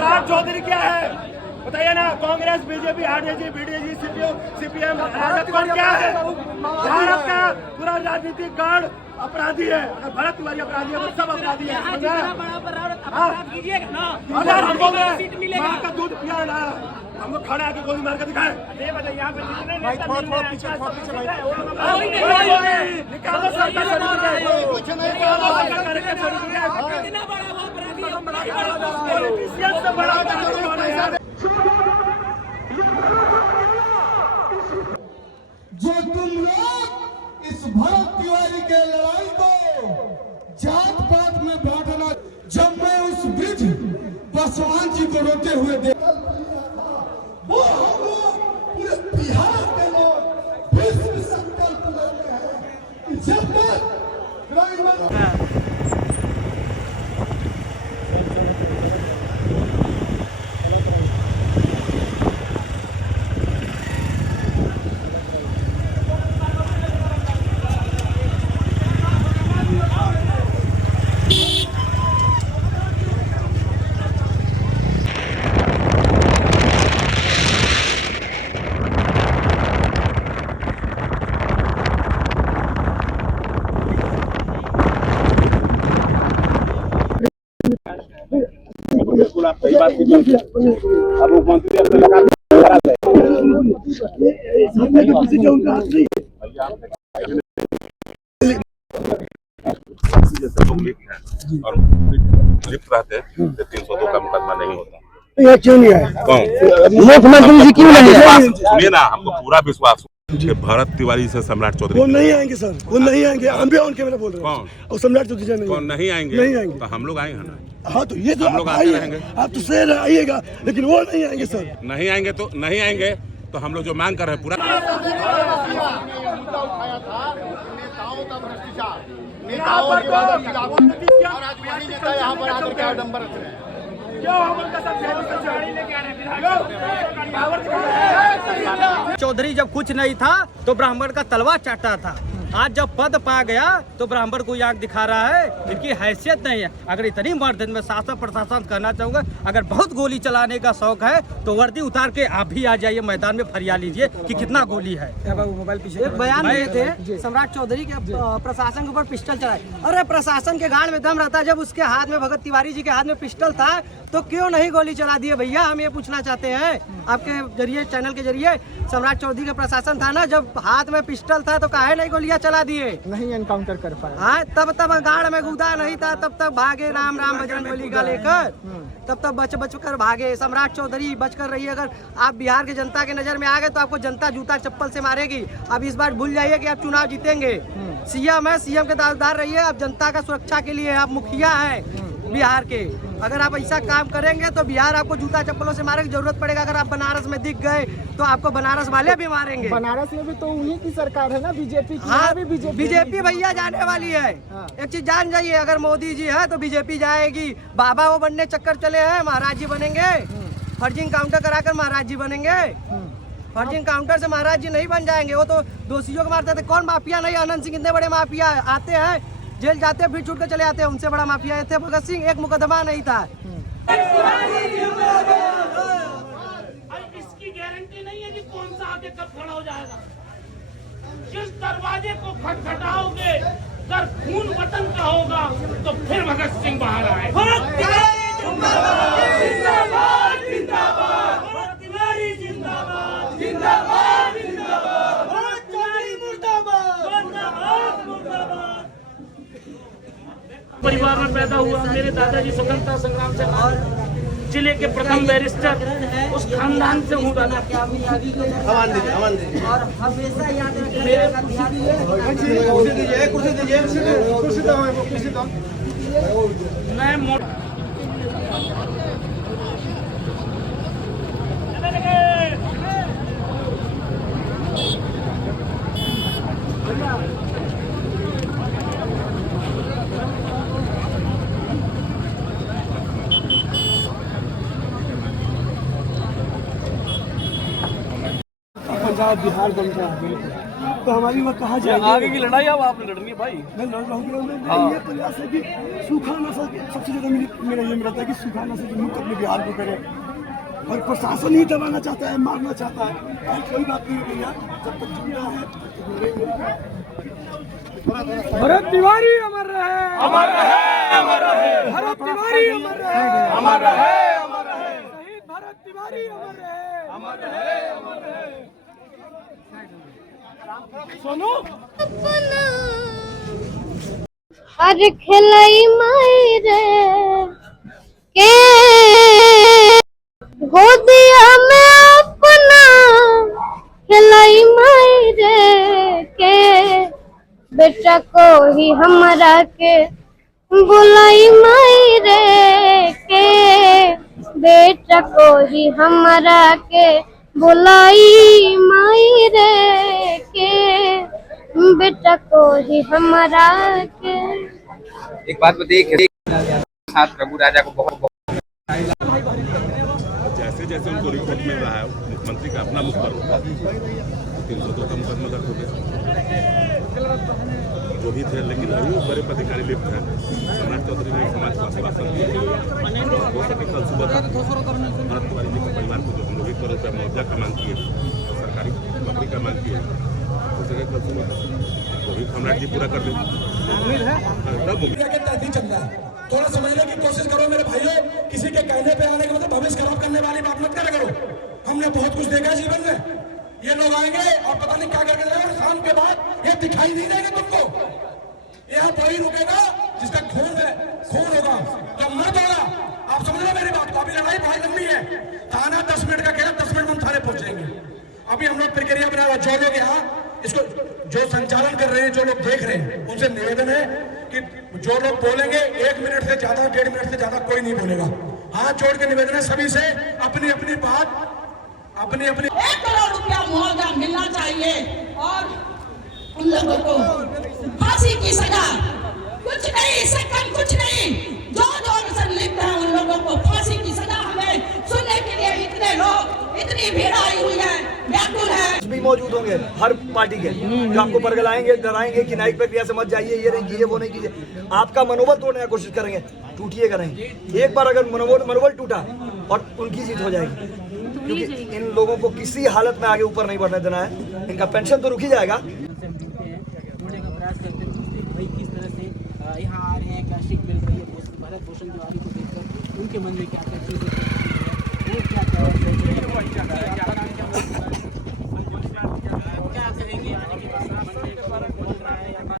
सम्राट चौधरी क्या है बताइए ना। Congress, BJP, RJD, BDG, CPM, Rajad कौन क्या है? भारत का पूरा राजनीतिक गण अपराधी है। अगर भरत तिवारी अपराधी है तो सब अपराधी है। अगर हम बोल रहे हैं माँ का दूध पिया ना, हमको खड़ा आके गोली मार के दिखाए। निकालो से बड़ा जो तुम लोग इस भरत तिवारी के लड़ाई को जात पात में बांटना, जब मैं उस वृद्ध पासवान जी को रोते हुए देखा, वो हम लोग पूरे बिहार के लोग विश्व संकल्प लेते हैं कि जब तक बिल्कुल आप सही बात कीजिए। अब मुख्यमंत्री अपने लगा जैसे लोग लिप्त हैं और लिप्त रहते हैं तो 302 का मुकदमा नहीं होता। ये क्यों नहीं है? मुख्यमंत्री जी क्यों नहीं है? सुनिए ना, हमको पूरा विश्वास कि भरत तिवारी से सम्राट चौधरी वो नहीं आएंगे सर, वो नहीं आएंगे। हम भी ऑन कैमरा बोल रहे हैं। और सम्राट चौधरी नहीं, कौन नहीं आएंगे? नहीं आएंगे तो हम लोग आए हैं ना। हाँ तो ये तो हम लोग आते रहेंगे। आप तो सही आइएगा, लेकिन वो नहीं आएंगे सर। नहीं आएंगे तो हम लोग जो मांग कर रहे हैं पूरा चौधरी जब कुछ नहीं था तो ब्राह्मण का तलवार चाटा था। आज जब पद पा गया तो ब्राह्मण को आंख दिखा रहा है। इनकी हैसियत नहीं है। अगर इतनी मर्द में शासन प्रशासन कहना चाहूंगा, अगर बहुत गोली चलाने का शौक है तो वर्दी उतार के आप भी आ जाइए मैदान में, फरिया लीजिए कि कितना गोली है। एक बयान दिए थे सम्राट चौधरी के प्रशासन के ऊपर पिस्टल चलाए। अरे प्रशासन के गाड़ में दम रहता, जब उसके हाथ में भगत तिवारी जी के हाथ में पिस्टल था तो क्यों नहीं गोली चला दिए भैया? हम ये पूछना चाहते हैं आपके जरिए, चैनल के जरिए। सम्राट चौधरी का प्रशासन था ना, जब हाथ में पिस्टल था तो काहे नहीं गोलियां चला दिए? नहीं एनकाउंटर कर पाए। हाँ, तब गाड़ में गुदा नहीं था, तब तक भागे राम राम बजरंगबली का लेकर, तब बच कर भागे। सम्राट चौधरी बच कर रहिए। अगर आप बिहार की जनता के नजर में आ गए तो आपको जनता जूता चप्पल से मारेगी। अब इस बार भूल जाइए कि आप चुनाव जीतेंगे। सीएम है, सीएम के दावेदार रहिए। आप जनता का सुरक्षा के लिए आप मुखिया हैं बिहार के। अगर आप ऐसा काम करेंगे तो बिहार आपको जूता चप्पलों से मारने की जरूरत पड़ेगा। अगर आप बनारस में दिख गए तो आपको बनारस वाले भी मारेंगे। बनारस में भी तो उन्हीं की सरकार है ना, बीजेपी की। हाँ, भी बीजेपी भैया जाने वाली है। एक चीज जान जाइए, अगर मोदी जी है तो बीजेपी जाएगी। बाबा वो बनने चक्कर चले हैं, महाराज जी बनेंगे। फर्जी काउंटर कराकर महाराज जी बनेंगे। फर्जी काउंटर से महाराज जी नहीं बन जाएंगे। वो तो दोषियों को मारते थे। कौन माफिया नहीं? अनंत सिंह कितने बड़े माफिया आते हैं, जेल जाते हैं, फिर छूट कर चले आते हैं। उनसे बड़ा माफिया थे भगत सिंह। एक मुकदमा नहीं था। इसकी गारंटी नहीं है कि कौन सा आगे कब खड़ा हो जाएगा। जिस दरवाजे को खटखटाओगे, अगर खून वतन का होगा तो फिर भगत सिंह बाहर आए। भरत तिवारी जिंदाबाद, जिंदाबाद, जिंदाबाद। भरत तिवारी जिंदाबाद, जिंदाबाद, जिंदाबाद। भरत तिवारी मुर्दाबाद, मुर्दाबाद, मुर्दाबाद। परिवार में पैदा हुआ। मेरे दादाजी स्वतंत्रता संग्राम से जिले के प्रथम बैरिस्टर, उस खानदान से हूँ दादा। और हमेशा याद पंजाब बिहार बन गया। तो हमारी वक्त कहाँ जाएगी? आगे की लड़ाई अब आपने लड़नी है भाई। मैं लड़ रहा हूँ, मेरा ये प्रयास है कि सूखा नशा सबसे ज्यादा मेरा ये रहता है कि सूखा नशा से मुक्त अपने बिहार को करे, और प्रशासन ही दबाना चाहता है, मारना चाहता है। कोई बात नहीं है भैया, जब तक जिंदा है भरत तिवारी अमर रहे, अमर रहे, अमर रहे, भरत तिवारी अमर रहे, अमर रहे, अमर रहे, शहीद भरत तिवारी अमर रहे, अमर रहे, अमर रहे। सोनू हर खिलाई मायरे के गोदिया में अपना खिलाई मायरे के बेटा को ही हमरा के बुलाई मायरे के बेटा को ही हमरा के बुलाई मायरे के बेटा को ही हमारा के। एक बात बताइए, साथ रघु राजा को बहुत जैसे जैसे उनको रिपोर्ट मिल रहा है, मुख्यमंत्री का अपना मुखबर होगा, 302 का मुकदमा दर्ज हो गया। जो भी थे, लेकिन अभी बड़े पदाधिकारी लिप्त हैं। सम्राट चौधरी ने समाज को आश्वासन दिया हो सके कल सुबह तक भरत तिवारी जी के परिवार को जो हम लोग 1 करोड़ रुपया मुआवजा का मांग किए और सरकारी नौकरी का मांग किए, हो सके कल सुबह तक वो भी सम्राट जी पूरा कर दें। चल रहा है, थोड़ा समझने की कोशिश करो मेरे भाइयों। किसी के कहने पे आने के मतलब भविष्य खराब करने वाली बात मत करा करो। हमने बहुत कुछ देखा जीवन में। ये लोग आएंगे और पता नहीं क्या करके जाएंगे, और शाम के बाद ये दिखाई नहीं देंगे तुमको। यहाँ वही रुकेगा जिसका खून है, खून होगा तो मर्द होगा। आप समझ लो मेरी बात को। अभी लड़ाई बहुत लंबी है। थाना 10 मिनट का खेला, 10 मिनट में हम थाने पहुंचेंगे। अभी हम लोग प्रक्रिया बना रहे, जो लोग यहाँ इसको जो संचालन कर रहे हैं, जो लोग देख रहे हैं, उनसे निवेदन है कि जो लोग बोलेंगे 1 मिनट से ज्यादा, 1.5 मिनट से ज्यादा कोई नहीं बोलेगा। हाथ जोड़ के निवेदन है सभी से, अपनी अपनी बात, अपनी अपनी 1 करोड़ रुपया मुआवजा मिलना चाहिए और उन लोगों को फांसी की सजा, कुछ नहीं, सेकंड कुछ नहीं, जो संलिप्त है उन लोगों को फांसी की सजा। हमें सुनने के लिए इतने लोग, इतनी भीड़ आई हुई है, व्याकुल है। भी मौजूद होंगे हर पार्टी के, जो आपको बरगलाएंगे, डराएंगे कि न्यायिक प्रक्रिया से मत जाइए, ये नहीं कीजिए, वो नहीं कीजिए। आपका मनोबल तोड़ने की कोशिश करेंगे, टूटिएगा नहीं। एक बार अगर मनोबल टूटा और उनकी जीत हो जाएगी, क्योंकि इन लोगों को किसी हालत में आगे ऊपर नहीं बढ़ने देना है। इनका पेंशन तो रुक ही जाएगा। किस तरह से यहाँ आ रहे हैं, क्या सीख मिल रही है भरत भूषण तिवारी को देखकर, उनके मन में क्या क्या चीजें, वो क्या